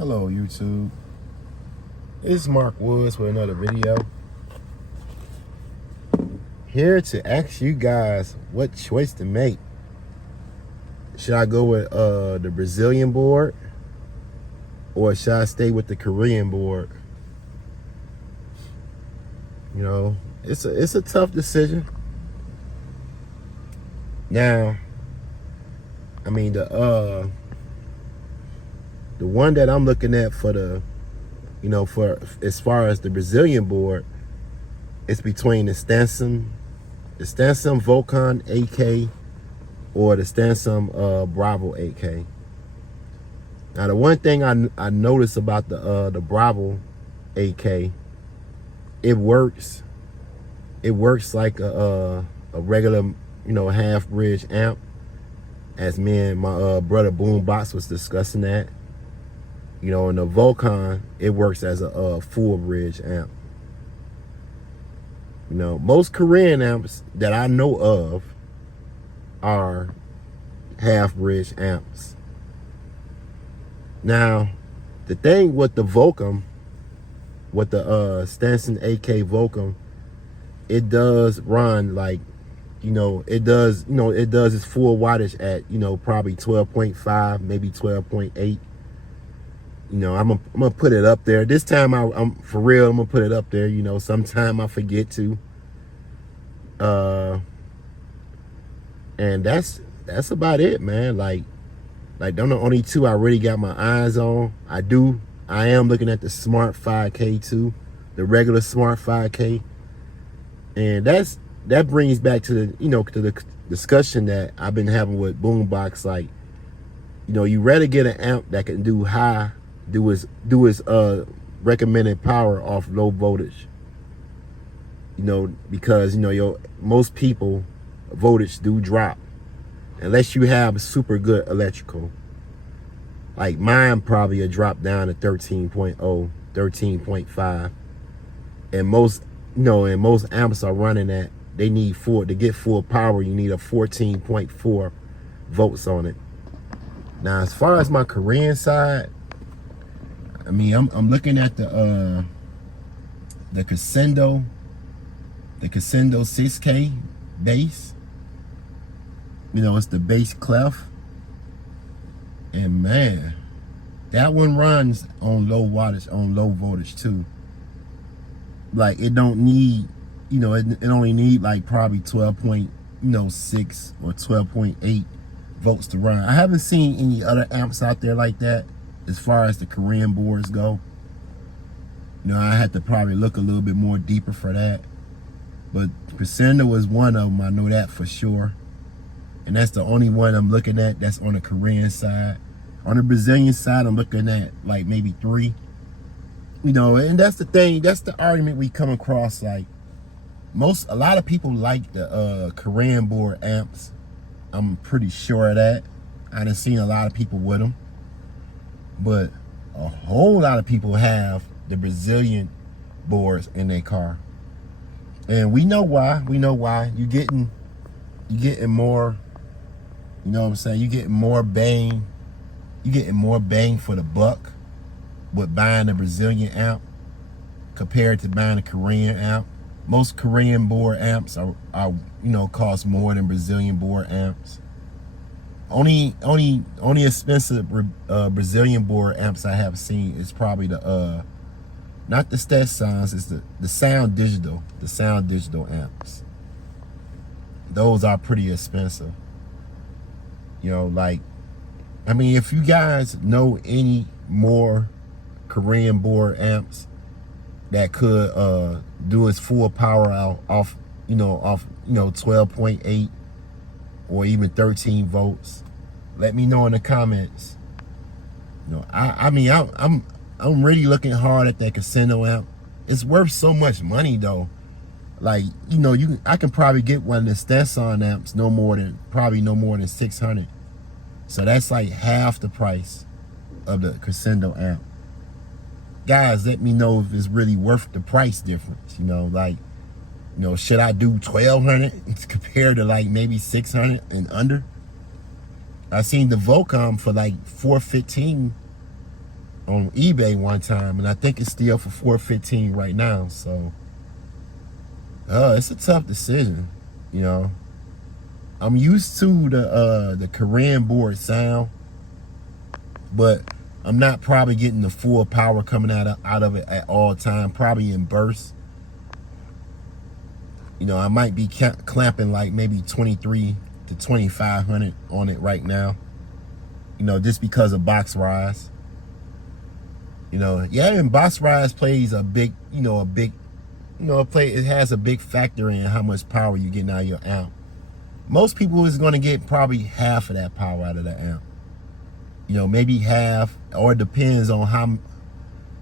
Hello YouTube, it's Mark Woods with another video. Here to ask you guys what choice to make. Should I go with the Brazilian board, or should I stay with the Korean board? You know, it's a tough decision. Now, I mean the one that I'm looking at for the, for as far as the Brazilian board, it's between the Stetsom Vulcan 8K or the Stetsom Bravo 8K. Now the one thing I noticed about the Bravo 8K, it works like a regular half bridge amp, as me and my brother Boombox was discussing that. In the Vulcan, it works as a full bridge amp. Most Korean amps that I know of are half bridge amps. Now, the thing with the Vulcan, with the Stetsom 8K Vulcan, it does run like, it does its full wattage at, probably 12.5, maybe 12.8. I'm gonna put it up there. This time I'm for real, I'm gonna put it up there. Sometime I forget to. And that's about it, man. Like they're the only two I really got my eyes on. I am looking at the Smart 5K too, the regular Smart 5K. And that brings back to the to the discussion that I've been having with Boombox. Like, you rather get an amp that can do his recommended power off low voltage. Because most people voltage do drop unless you have super good electrical. Like mine probably a drop down to 13.0, 13.5. And most amps are running at, they need to get full power, you need a 14.4 volts on it. Now as far as my Korean side, I mean, I'm looking at the Crescendo 6K bass. It's the bass Clef. And man, that one runs on low wattage, on low voltage too. Like it don't need, it only need like probably 12.6 or 12.8 volts to run. I haven't seen any other amps out there like that. As far as the Korean boards go, I had to probably look a little bit more deeper for that. But Crescendo is one of them, I know that for sure. And that's the only one I'm looking at that's on the Korean side. On the Brazilian side, I'm looking at like maybe 3. And that's the thing, that's the argument we come across. Like a lot of people like the Korean board amps. I'm pretty sure of that. I done seen a lot of people with them. But a whole lot of people have the Brazilian boards in their car. And we know why. You're getting more, what I'm saying? You're getting more bang for the buck with buying a Brazilian amp compared to buying a Korean amp. Most Korean board amps are cost more than Brazilian board amps. Only expensive Brazilian board amps I have seen is probably the not the Stetsoms, it's the Sound Digital amps. Those are pretty expensive. Like, I mean, if you guys know any more Korean board amps that could do its full power off 12.8 or even 13 volts, let me know in the comments. I mean, I'm really looking hard at that Crescendo amp. It's worth so much money though. Like, I can probably get one of the Stetsom amps no more than 600. So that's like half the price of the Crescendo amp. Guys, let me know if it's really worth the price difference. Should I do 1,200 compared to like maybe 600 and under? I seen the Vulcan for like 415 on eBay one time, and I think it's still for $415 right now. So it's a tough decision, you know. I'm used to the Korean board sound, but I'm not probably getting the full power coming out of it at all time, probably in bursts. You know, I might be clamping like maybe 23 to 2500 on it right now, you know, just because of box rise. You know, yeah, and box rise plays a big, it has a big factor in how much power you're getting out of your amp. Most people is going to get probably half of that power out of the amp. You know, maybe half, or it depends on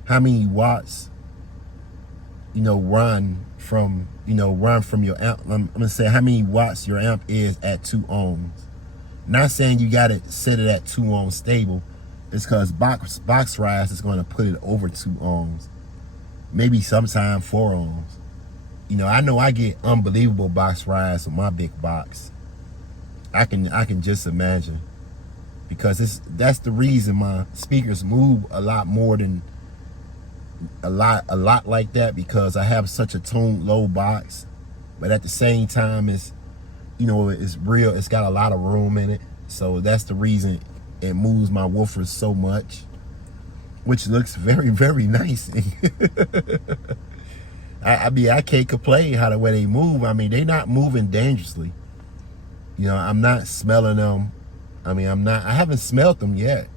how many watts, run from your amp. I'm gonna say how many watts your amp is at 2 ohms. Not saying you got to set it at 2 ohms stable. It's because box rise is going to put it over 2 ohms, maybe sometime 4 ohms. You know I get unbelievable box rise on my big box. I can just imagine, because that's the reason my speakers move a lot more than a lot like that, because I have such a tuned low box, but at the same time it's real, it's got a lot of room in it. So that's the reason it moves my woofers so much, which looks very, very nice. I can't complain how the way they move. I mean, they're not moving dangerously. You know, I'm not smelling them. I mean, I haven't smelled them yet.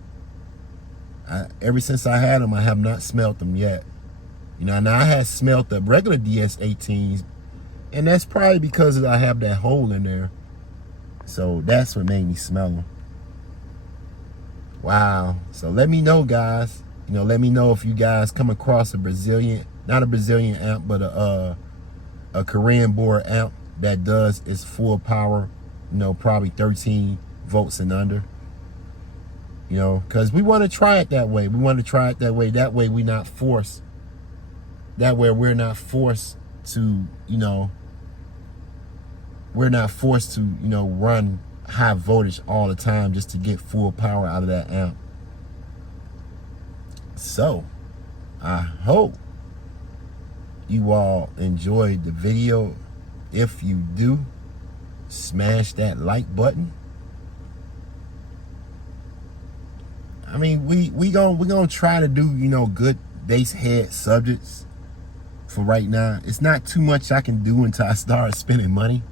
Ever since I had them, I have not smelled them yet. You know, now I had smelled the regular DS18s, and that's probably because I have that hole in there. So that's what made me smell them. Wow. So let me know, guys. You know, let me know if you guys come across not a Brazilian amp, but a Korean board amp that does its full power, probably 13 volts and under. You know, because we want to try it that way. That way we're not forced. That way we're not forced to, run high voltage all the time just to get full power out of that amp. So, I hope you all enjoyed the video. If you do, smash that like button. I mean, we gonna try to do, good bass head subjects for right now. It's not too much I can do until I start spending money.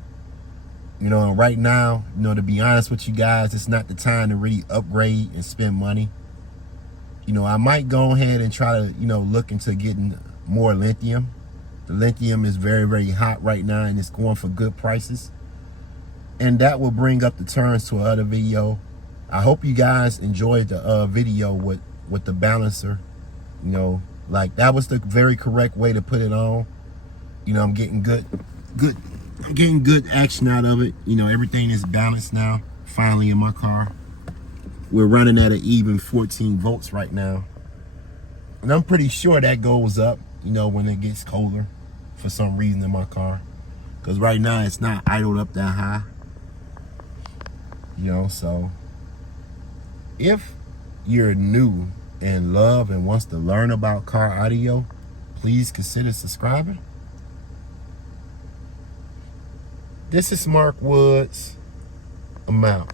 You know, and right now, to be honest with you guys, it's not the time to really upgrade and spend money. You know, I might go ahead and try to, look into getting more lithium. The lithium is very, very hot right now, and it's going for good prices. And that will bring up the turns to another video. I hope you guys enjoyed the video with the balancer. You know, like, that was the very correct way to put it on. You know, I'm getting good action out of it. You know, everything is balanced now, finally, in my car. We're running at an even 14 volts right now. And I'm pretty sure that goes up, when it gets colder for some reason in my car. Because right now it's not idled up that high. So if you're new and love and wants to learn about car audio, please consider subscribing. This is Mark Woods. I'm out.